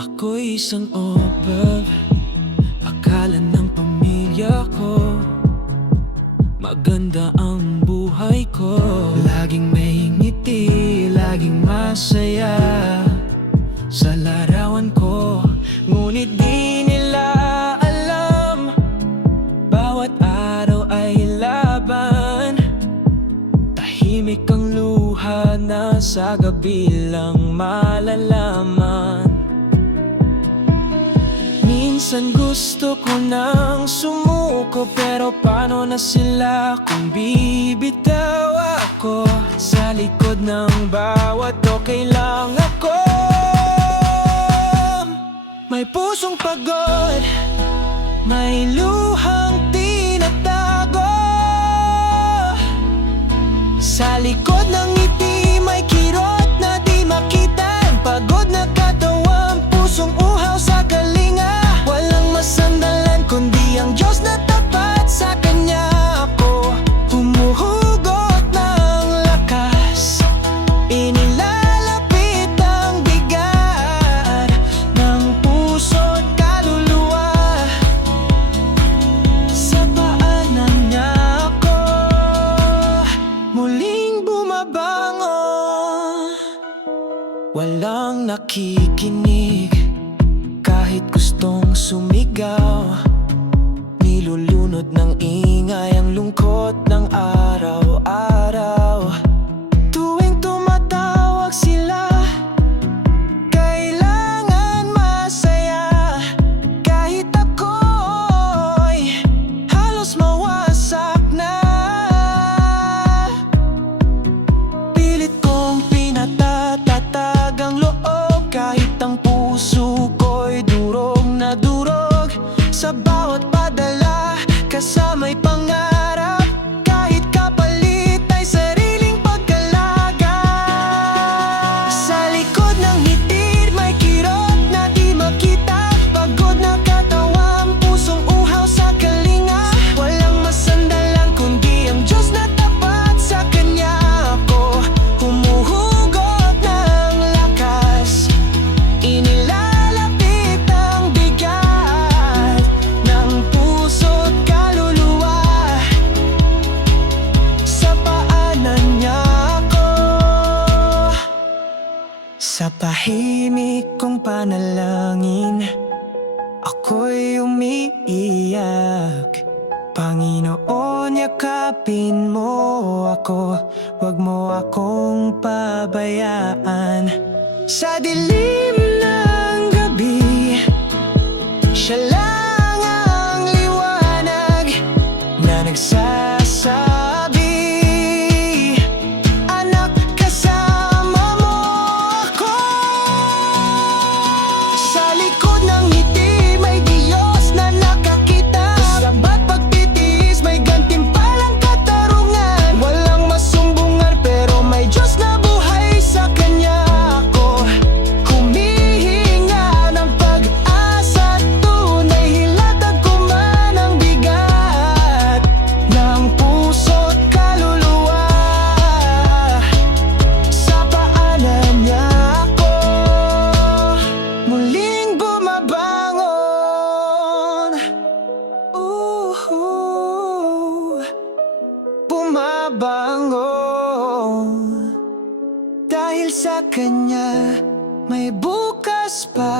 Ako'y isang OPEV. Akala ng pamilya ko maganda ang buhay ko. Laging may ngiti, laging masaya sa larawan ko. Ngunit di nila alam, bawat araw ay laban. Tahimik ang luha na sa gabi lang malalaman. Minsan gusto ko nang sumuko, pero paano na sila kung bibitaw ako? Sa likod ng bawat okay lang ako. May pusong pagod, may luhang tinatago. Sa likod ng ngiti may kirot na di makita. Ang pagod na katawan, pusong uhaw sa kalinga. Walang masandalan kundi ang Diyos na tapat. Sa Kanya ako humuhugot ng lakas. Inilalapit ang bigat ng puso't kaluluwa. Sa paanan niya ako muling bumabangon. Walang nakikinig kahit gustong sumigaw. Nilulunod ng ingay ang lungkot ng araw-araw. Tuwing tumatawag sila, kailangan masaya. Kahit ako'y halos mawasak na, pilit kong pinatatatag ang loob. Kahit ang puso ko'y durog na durog. Sa bawat padala, kasama'y pangarap. Kahit kapalit ay sariling pagkalaga. Sa likod ng ngiti may kirot na di makita. Pagod na katawan, pusong uhaw sa kalinga. Walang masandalan kundi ang Diyos na tapat. Sa Kanya ako humuhugot ng lakas. Inilalapit ang bigat ng puso't kaluluwa. Sa paanan niya ako. Sa tahimik kong panalangin, ako'y umiiyak. Panginoon, yakapin mo ako, wag mo akong pabayaan. Sa dilim ng gabi, Siya lang ang liwanag na nagsasabi, anak, kasama mo ako. Sa likod ng ngiti may Diyos na nakakita. Sa ba't pagtitiis may gantimpalang katarungan. Walang masumbungan pero may Diyos na buhay. Sa Kanya ako humihinga ng pag-asa. Tunay hilatag ko man ang bigat ng puso't kaluluwa. Sa paanan niya ako muling bumabangon. Bumabangon. Dahil sa Kanya may bukas pa.